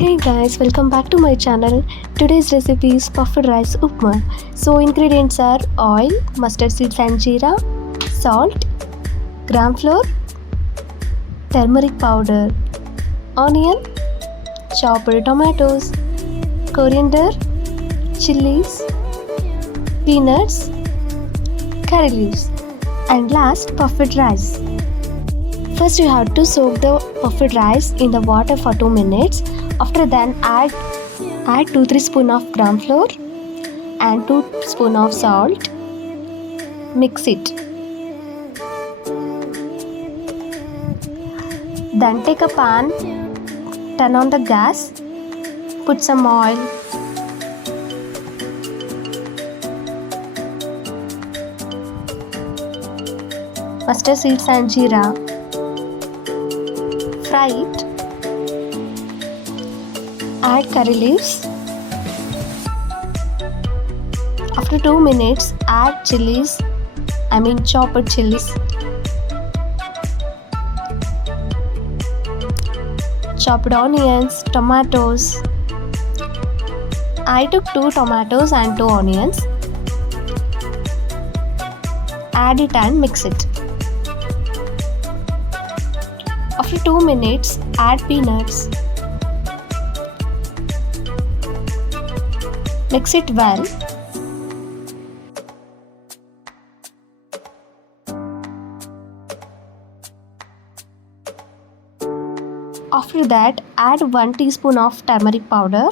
Hey guys, welcome back to my channel. Today's recipe is puffed rice upma. So ingredients are oil, mustard seeds and jeera, salt, gram flour, turmeric powder, onion, chopped tomatoes, coriander, chilies, peanuts, curry leaves, and last puffed rice. First you have to soak the puffed rice in the water for 2 minutes. After then add 2-3 spoon of gram flour and 2 spoon of salt. Mix it. Then take a pan, turn on the gas, put some oil, mustard seeds and jeera. Fry it. Add curry leaves. After 2 minutes, add chopped chilies. Chopped onions, tomatoes. I took 2 tomatoes and 2 onions. Add it and mix it. After 2 minutes, add peanuts. Mix it well. After that, add 1 teaspoon of turmeric powder.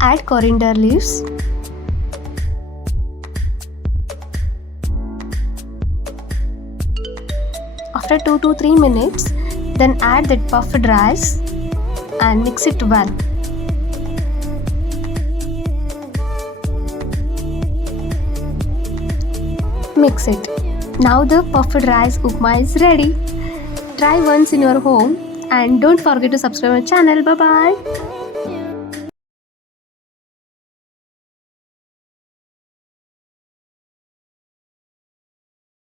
Add coriander leaves. After 2 to 3 minutes, then add that puffed rice and mix it well. Mix it. Now the puffed rice upma is ready. Try once in your home and don't forget to subscribe my channel. Bye bye.